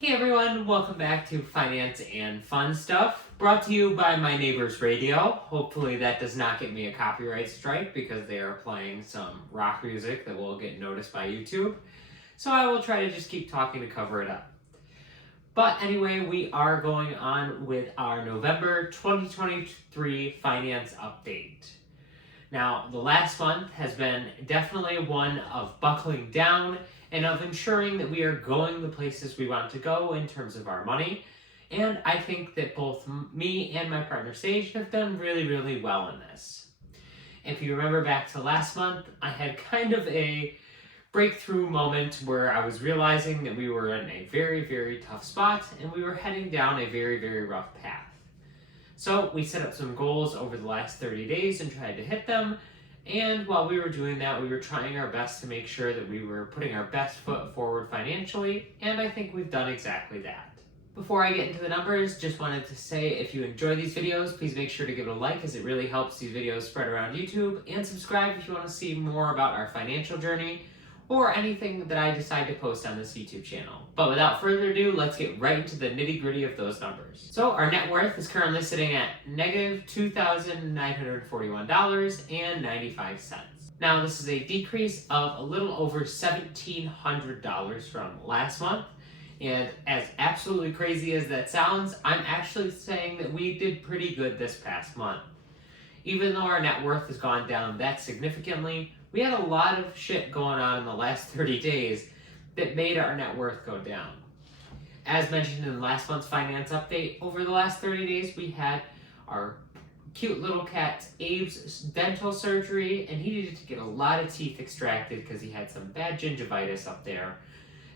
Hey everyone, welcome back to Finance and Fun Stuff, brought to you by my neighbor's radio. Hopefully that does not get me a copyright strike because they are playing some rock music that will get noticed by YouTube. So I will try to just keep talking to cover it up. But anyway, we are going on with our November 2023 finance update. Now, the last month has been definitely one of buckling down and of ensuring that we are going the places we want to go in terms of our money. And I think that both me and my partner Sage have done really well in this. If you remember back to last month, I had kind of a breakthrough moment where I was realizing that we were in a very tough spot and we were heading down a very rough path. So we set up some goals over the last 30 days and tried to hit them. And while we were doing that, we were trying our best to make sure that we were putting our best foot forward financially. And I think we've done exactly that. Before I get into the numbers, just wanted to say if you enjoy these videos, please make sure to give it a like as it really helps these videos spread around YouTube. And subscribe if you want to see more about our financial journey or anything that I decide to post on this YouTube channel. But without further ado, let's get right into the nitty-gritty of those numbers. So our net worth is currently sitting at negative $2,941.95. Now this is a decrease of a little over $1,700 from last month. And as absolutely crazy as that sounds, I'm actually saying that we did pretty good this past month. Even though our net worth has gone down that significantly, we had a lot of shit going on in the last 30 days that made our net worth go down. As mentioned in last month's finance update, over the last 30 days we had our cute little cat Abe's dental surgery, and he needed to get a lot of teeth extracted because he had some bad gingivitis up there.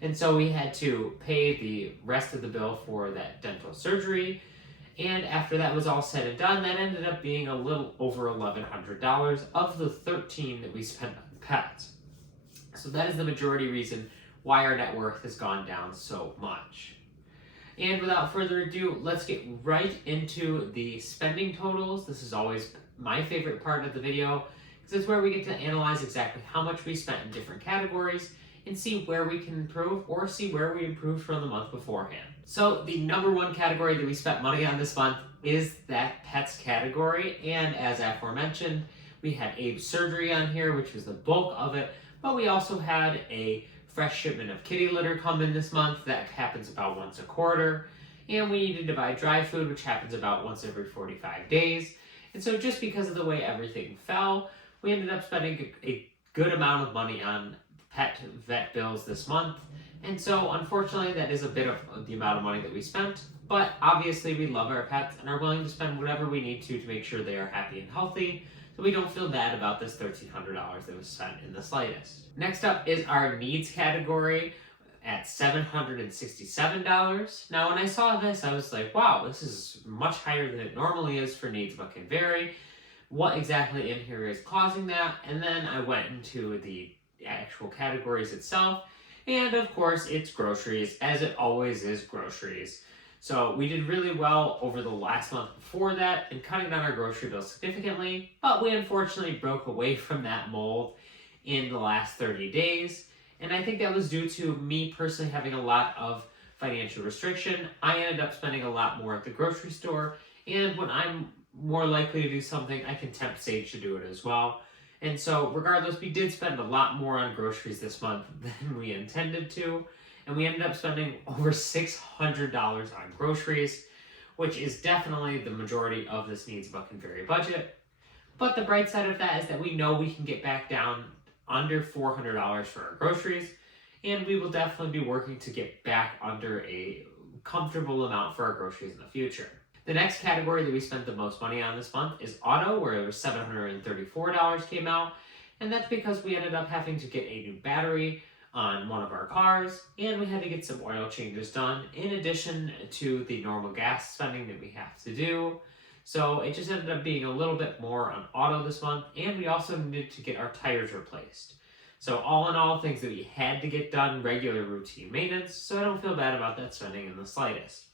And so we had to pay the rest of the bill for that dental surgery. And after that was all said and done, that ended up being a little over $1,100 of the $1,300 that we spent on pets. So that is the majority reason why our net worth has gone down so much. And without further ado, let's get right into the spending totals. This is always my favorite part of the video because it's where we get to analyze exactly how much we spent in different categories and see where we can improve or see where we improved from the month beforehand. So the number one category that we spent money on this month is that pets category, and as aforementioned, we had Abe's surgery on here, which was the bulk of it, but we also had a fresh shipment of kitty litter come in this month. That happens about once a quarter, and we needed to buy dry food, which happens about once every 45 days. And so just because of the way everything fell, we ended up spending a good amount of money on pet vet bills this month. And so unfortunately that is a bit of the amount of money that we spent, but obviously we love our pets and are willing to spend whatever we need to make sure they are happy and healthy, so we don't feel bad about this $1,300 that was spent in the slightest. Next up is our needs category at $767. Now when I saw this, I was like, wow, this is much higher than it normally is for needs, but can vary. What exactly in here is causing that? And then I went into the actual categories itself, and of course it's groceries, as it always is groceries. So we did really well over the last month before that in cutting down our grocery bill significantly, but we unfortunately broke away from that mold in the last 30 days, and I think that was due to me personally having a lot of financial restriction. I ended up spending a lot more at the grocery store, and when I'm more likely to do something, I can tempt Sage to do it as well. And so regardless, we did spend a lot more on groceries this month than we intended to. And we ended up spending over $600 on groceries, which is definitely the majority of this needs but can vary budget. But the bright side of that is that we know we can get back down under $400 for our groceries. And we will definitely be working to get back under a comfortable amount for our groceries in the future. The next category that we spent the most money on this month is auto, where it was $734 came out, and that's because we ended up having to get a new battery on one of our cars, and we had to get some oil changes done, in addition to the normal gas spending that we have to do. So it just ended up being a little bit more on auto this month, and we also needed to get our tires replaced. So all in all, things that we had to get done, regular routine maintenance, so I don't feel bad about that spending in the slightest.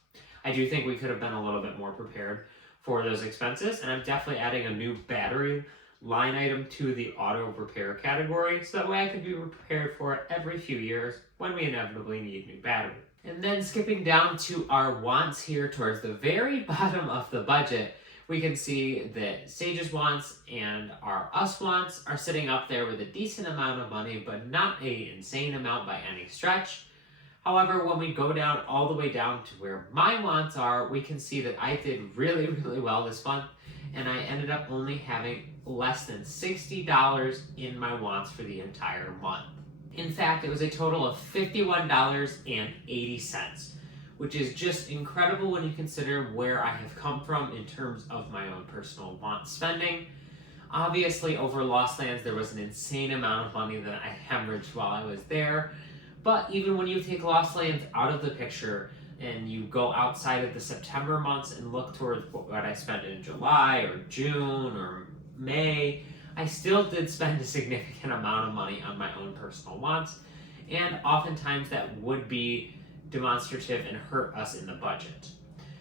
I do think we could have been a little bit more prepared for those expenses, and I'm definitely adding a new battery line item to the auto repair category, so that way I could be prepared for it every few years when we inevitably need new batteries. And then skipping down to our wants here towards the very bottom of the budget, we can see that Sage's wants and our us wants are sitting up there with a decent amount of money, but not an insane amount by any stretch. However, when we go down all the way down to where my wants are, we can see that I did really, really well this month, and I ended up only having less than $60 in my wants for the entire month. In fact, it was a total of $51.80, which is just incredible when you consider where I have come from in terms of my own personal want spending. Obviously, over Lost Lands, there was an insane amount of money that I hemorrhaged while I was there. But even when you take Lost Lands out of the picture and you go outside of the September months and look towards what I spent in July or June or May, I still did spend a significant amount of money on my own personal wants, and oftentimes that would be demonstrative and hurt us in the budget.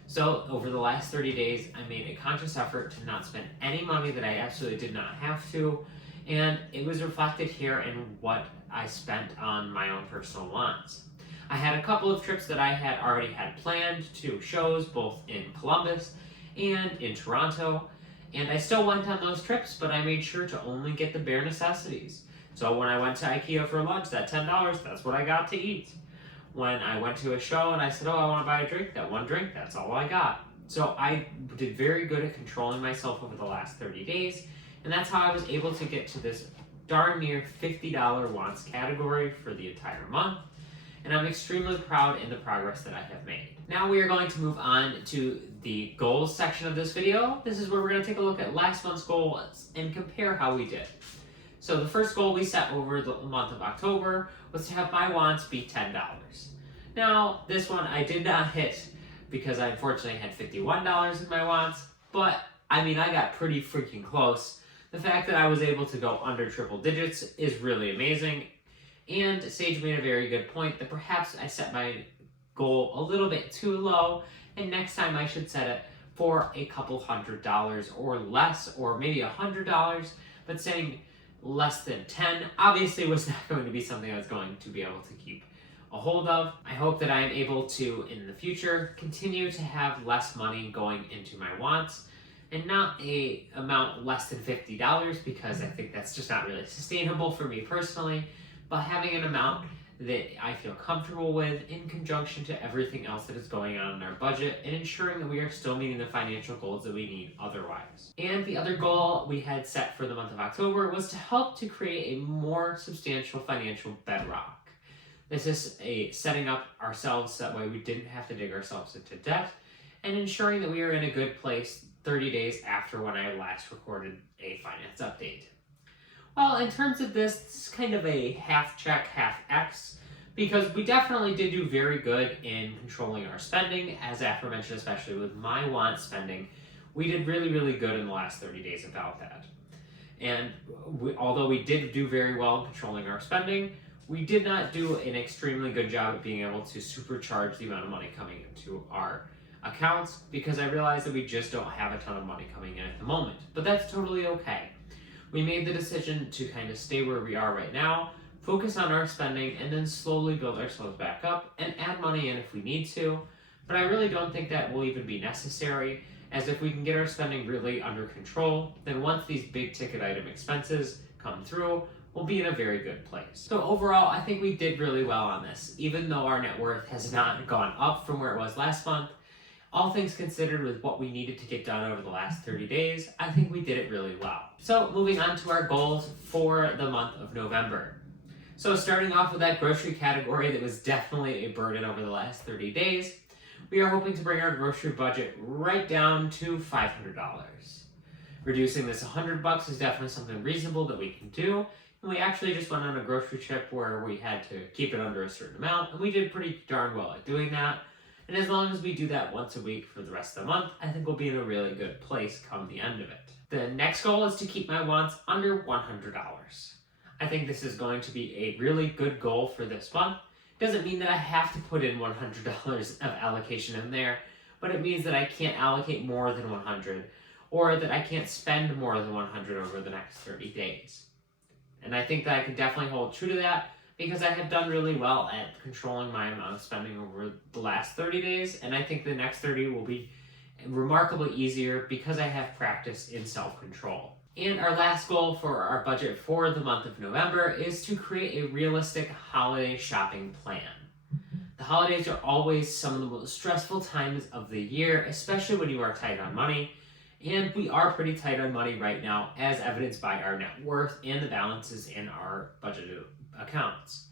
So over the last 30 days, I made a conscious effort to not spend any money that I absolutely did not have to, and it was reflected here in what I spent on my own personal wants. I had a couple of trips that I had already had planned to shows both in Columbus and in Toronto, and I still went on those trips, but I made sure to only get the bare necessities. So when I went to IKEA for lunch, that $10, that's what I got to eat. When I went to a show and I said, oh, I want to buy a drink, that one drink, that's all I got. So I did very good at controlling myself over the last 30 days, and that's how I was able to get to this darn near $50 wants category for the entire month, and I'm extremely proud in the progress that I have made. Now we are going to move on to the goals section of this video. This is where we're going to take a look at last month's goals and compare how we did. So the first goal we set over the month of October was to have my wants be $10. Now this one I did not hit because I unfortunately had $51 in my wants, but I mean I got pretty freaking close. The fact that I was able to go under triple digits is really amazing, and Sage made a very good point that perhaps I set my goal a little bit too low, and next time I should set it for a couple $100 or less, or maybe $100, but saying less than 10 obviously was not going to be something I was going to be able to keep a hold of. I hope that I am able to, in the future, continue to have less money going into my wants, and not a amount less than $50, because I think that's just not really sustainable for me personally, but having an amount that I feel comfortable with in conjunction to everything else that is going on in our budget, and ensuring that we are still meeting the financial goals that we need otherwise. And the other goal we had set for the month of October was to help to create a more substantial financial bedrock. This is setting up ourselves that way we didn't have to dig ourselves into debt, and ensuring that we are in a good place 30 days after when I last recorded a finance update. Well, in terms of this, it's kind of a half check, half X, because we definitely did do very good in controlling our spending, as aforementioned, especially with my want spending. We did really, really good in the last 30 days about that. And although we did do very well in controlling our spending, we did not do an extremely good job of being able to supercharge the amount of money coming into our accounts, because I realized that we just don't have a ton of money coming in at the moment. But that's totally okay. We made the decision to kind of stay where we are right now, focus on our spending, and then slowly build ourselves back up and add money in if we need to. But I really don't think that will even be necessary, as if we can get our spending really under control, then once these big ticket item expenses come through, we'll be in a very good place. So overall, I think we did really well on this, even though our net worth has not gone up from where it was last month. All things considered, with what we needed to get done over the last 30 days, I think we did it really well. So moving on to our goals for the month of November. So starting off with that grocery category that was definitely a burden over the last 30 days, we are hoping to bring our grocery budget right down to $500. Reducing this $100 is definitely something reasonable that we can do, and we actually just went on a grocery trip where we had to keep it under a certain amount, and we did pretty darn well at doing that. And as long as we do that once a week for the rest of the month, I think we'll be in a really good place come the end of it. The next goal is to keep my wants under $100. I think this is going to be a really good goal for this month. Doesn't mean that I have to put in $100 of allocation in there, but it means that I can't allocate more than $100, or that I can't spend more than $100 over the next 30 days. And I think that I can definitely hold true to that, because I have done really well at controlling my amount of spending over the last 30 days, and I think the next 30 will be remarkably easier because I have practice in self-control. And our last goal for our budget for the month of November is to create a realistic holiday shopping plan. The holidays are always some of the most stressful times of the year, especially when you are tight on money. And we are pretty tight on money right now, as evidenced by our net worth and the balances in our budgeted accounts.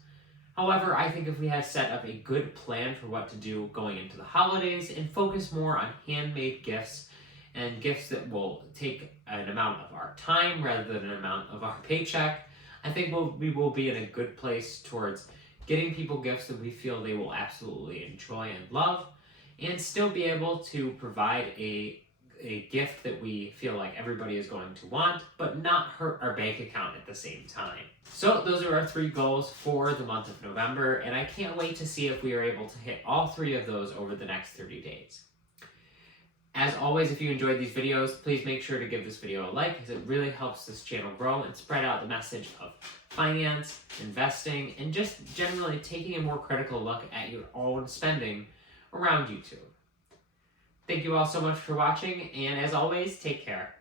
However, I think if we had set up a good plan for what to do going into the holidays and focus more on handmade gifts and gifts that will take an amount of our time rather than an amount of our paycheck, I think we will be in a good place towards getting people gifts that we feel they will absolutely enjoy and love, and still be able to provide a gift that we feel like everybody is going to want, but not hurt our bank account at the same time. So those are our 3 goals for the month of November, and I can't wait to see if we are able to hit all 3 of those over the next 30 days. As always, if you enjoyed these videos, please make sure to give this video a like, because it really helps this channel grow and spread out the message of finance, investing, and just generally taking a more critical look at your own spending around YouTube. Thank you all so much for watching, and as always, take care.